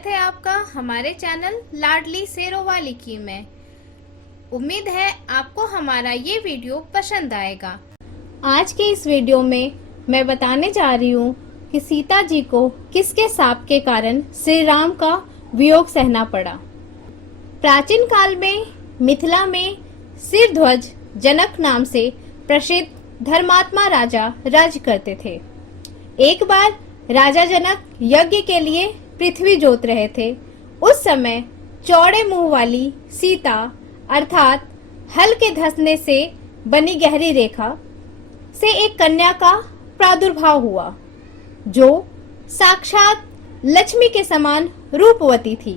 स्वागत है आपका हमारे चैनल लाडली शेरों की में। उम्मीद है आपको हमारा ये वीडियो पसंद आएगा। आज के इस वीडियो में मैं बताने जा रही हूँ कि सीता जी को किसके शाप के कारण श्री राम का वियोग सहना पड़ा। प्राचीन काल में मिथिला में सिरध्वज जनक नाम से प्रसिद्ध धर्मात्मा राजा राज करते थे। एक बार राजा जनक यज्ञ के लिए पृथ्वी जोत रहे थे। उस समय चौड़े मुंह वाली सीता अर्थात हल के धंसने से बनी गहरी रेखा से एक कन्या का प्रादुर्भाव हुआ, जो साक्षात लक्ष्मी के समान रूपवती थी।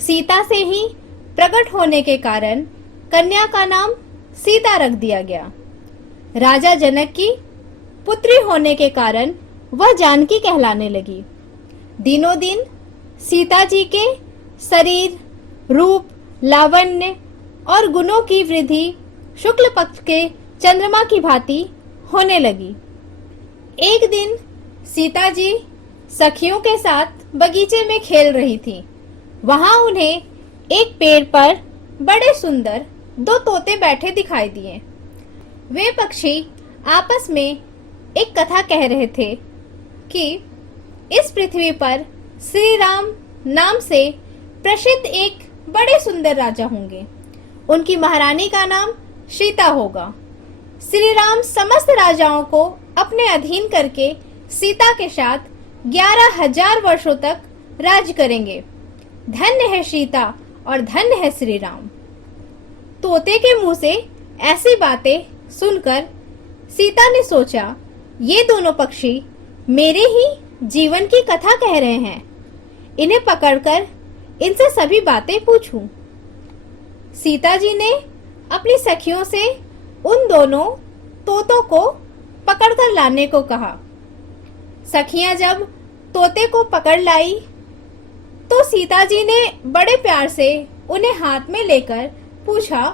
सीता से ही प्रकट होने के कारण कन्या का नाम सीता रख दिया गया। राजा जनक की पुत्री होने के कारण वह जानकी कहलाने लगी। दिनों दिन सीता जी के शरीर, रूप, लावण्य और गुणों की वृद्धि शुक्ल पक्ष के चंद्रमा की भांति होने लगी। एक दिन सीता जी सखियों के साथ बगीचे में खेल रही थी। वहां उन्हें एक पेड़ पर बड़े सुंदर दो तोते बैठे दिखाई दिए। वे पक्षी आपस में एक कथा कह रहे थे कि इस पृथ्वी पर श्री राम नाम से प्रसिद्ध एक बड़े सुंदर राजा होंगे। उनकी महारानी का नाम सीता होगा। श्री राम समस्त राजाओं को अपने अधीन करके सीता के साथ 11,000 वर्षों तक राज करेंगे। धन्य है सीता और धन्य है श्री राम। तोते के मुंह से ऐसी बातें सुनकर सीता ने सोचा, ये दोनों पक्षी मेरे ही जीवन की कथा कह रहे हैं। इन्हें पकड़कर इनसे सभी बातें पूछूं। सीता जी ने अपनी सखियों से उन दोनों तोतों को पकड़कर लाने को कहा। सखियां जब तोते को पकड़ लाई तो सीता जी ने बड़े प्यार से उन्हें हाथ में लेकर पूछा,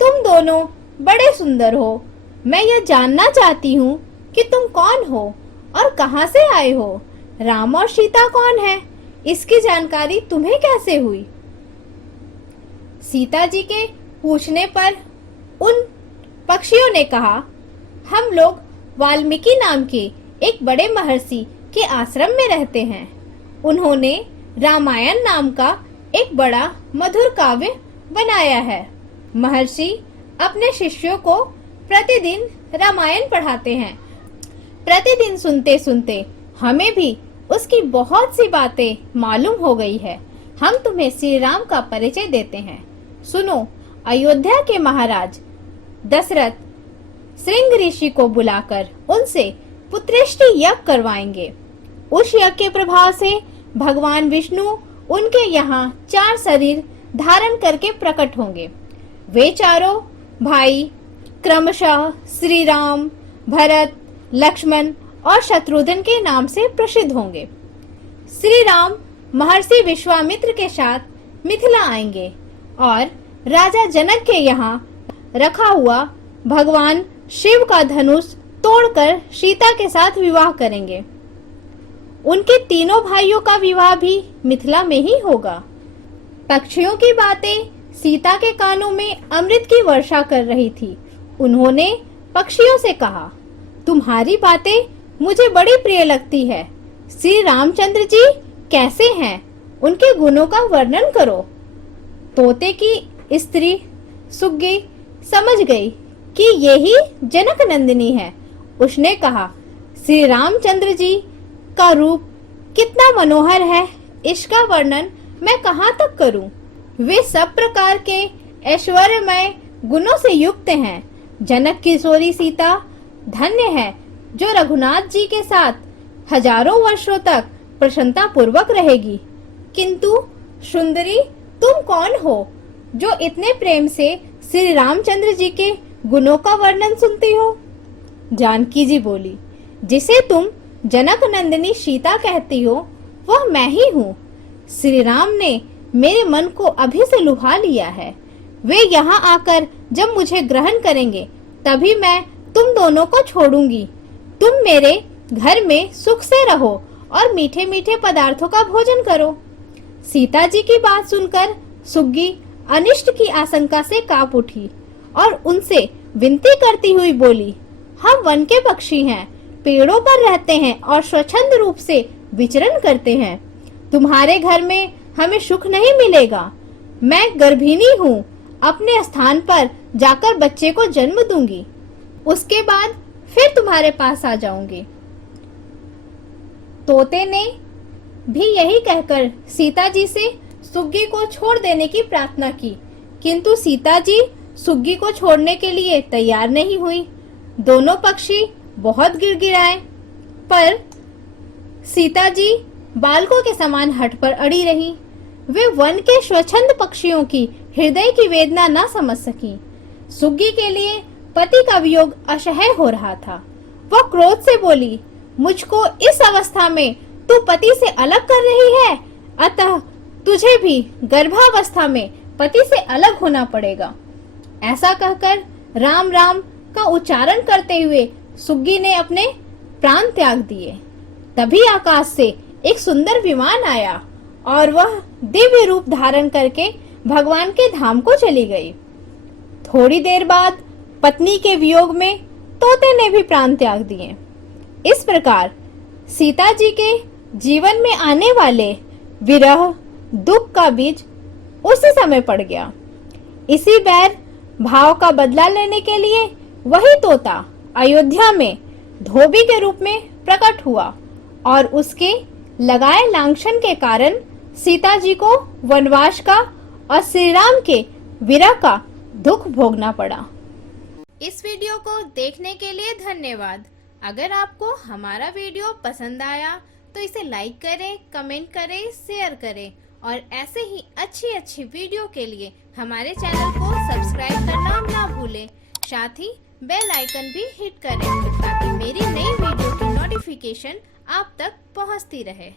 तुम दोनों बड़े सुंदर हो। मैं यह जानना चाहती हूँ कि तुम कौन हो और कहां से आए हो। राम और सीता कौन है, इसकी जानकारी तुम्हें कैसे हुई। सीता जी के पूछने पर उन पक्षियों ने कहा, हम लोग वाल्मीकि नाम के एक बड़े महर्षि के आश्रम में रहते हैं। उन्होंने रामायण नाम का एक बड़ा मधुर काव्य बनाया है। महर्षि अपने शिष्यों को प्रतिदिन रामायण पढ़ाते हैं। प्रतिदिन सुनते सुनते हमें भी उसकी बहुत सी बातें मालूम हो गई है। हम तुम्हें श्री राम का परिचय देते हैं। सुनो, अयोध्या के महाराज दशरथ श्रृंग ऋषि को बुलाकर उनसे पुत्रेष्टि यज्ञ करवाएंगे। उस यज्ञ के प्रभाव से भगवान विष्णु उनके यहाँ 4 शरीर धारण करके प्रकट होंगे। वे चारों भाई क्रमशः श्री राम, भरत, लक्ष्मण और शत्रुघ्न के नाम से प्रसिद्ध होंगे। श्री राम महर्षि विश्वामित्र के साथ मिथिला आएंगे और राजा जनक के यहाँ रखा हुआ भगवान शिव का धनुष तोड़कर सीता के साथ विवाह करेंगे। उनके तीनों भाइयों का विवाह भी मिथिला में ही होगा। पक्षियों की बातें सीता के कानों में अमृत की वर्षा कर रही थी। उन्होंने पक्षियों से कहा, तुम्हारी बातें मुझे बड़ी प्रिय लगती है। श्री रामचंद्र जी कैसे हैं, उनके गुणों का वर्णन करो। तोते की स्त्री सुग्गी समझ गई कि यही जनक नंदिनी है। उसने कहा, श्री रामचंद्र जी का रूप कितना मनोहर है, इसका वर्णन मैं कहाँ तक करूं। वे सब प्रकार के ऐश्वर्यमय गुणों से युक्त हैं। जनक किशोरी सीता धन्य है, जो रघुनाथ जी के साथ हजारों वर्षों तक प्रसन्नता पूर्वक रहेगी। किंतु सुंदरी, तुम कौन हो जो इतने प्रेम से श्री रामचंद्र जी के गुणों का वर्णन सुनती हो। जानकी जी बोली, जिसे तुम जनक नंदिनी सीता कहती हो वह मैं ही हूँ। श्री राम ने मेरे मन को अभी से लुभा लिया है। वे यहाँ आकर जब मुझे ग्रहण करेंगे तभी मैं तुम दोनों को छोड़ूंगी। तुम मेरे घर में सुख से रहो और मीठे मीठे पदार्थों का भोजन करो। सीता जी की बात सुनकर सुग्गी अनिष्ट की आशंका से कांप उठी और उनसे विनती करती हुई बोली, हम वन के पक्षी हैं, पेड़ों पर रहते हैं और स्वच्छंद रूप से विचरण करते हैं। तुम्हारे घर में हमें सुख नहीं मिलेगा। मैं गर्भिणी हूँ, अपने स्थान पर जाकर बच्चे को जन्म दूंगी, उसके बाद फिर तुम्हारे पास आ जाऊंगी। तोते ने भी यही कहकर सीता जी से सुग्गी को छोड़ देने की प्रार्थना की, किंतु सीता जी सुग्गी को छोड़ने के लिए तैयार नहीं हुई। दोनों पक्षी बहुत गिड़गिड़ाए, पर सीता जी बालकों के समान हठ पर अड़ी रही। वे वन के स्वच्छंद पक्षियों की हृदय की वेदना न समझ सकी। सुग्गी के लिए पति का वियोग असह्य हो रहा था। वह क्रोध से बोली, मुझको इस अवस्था में तू पति से अलग कर रही है, अतः तुझे भी गर्भावस्था में पति से अलग होना पड़ेगा। ऐसा कहकर राम राम का उच्चारण करते हुए सुग्गी ने अपने प्राण त्याग दिए। तभी आकाश से एक सुंदर विमान आया और वह दिव्य रूप धारण करके भगवान के धाम को चली गई। थोड़ी देर बाद पत्नी के वियोग में तोते ने भी प्राण त्याग दिए। इस प्रकार सीता जी के जीवन में आने वाले विरह दुख का बीज उसी समय पड़ गया। इसी बैर भाव का बदला लेने के लिए वही तोता अयोध्या में धोबी के रूप में प्रकट हुआ और उसके लगाए लांछन के कारण सीता जी को वनवास का और श्री राम के विरह का दुख भोगना पड़ा। इस वीडियो को देखने के लिए धन्यवाद। अगर आपको हमारा वीडियो पसंद आया तो इसे लाइक करें, कमेंट करें, शेयर करें और ऐसे ही अच्छी वीडियो के लिए हमारे चैनल को सब्सक्राइब करना ना भूलें। साथ ही बेल आइकन भी हिट करें ताकि मेरी नई वीडियो की नोटिफिकेशन आप तक पहुंचती रहे।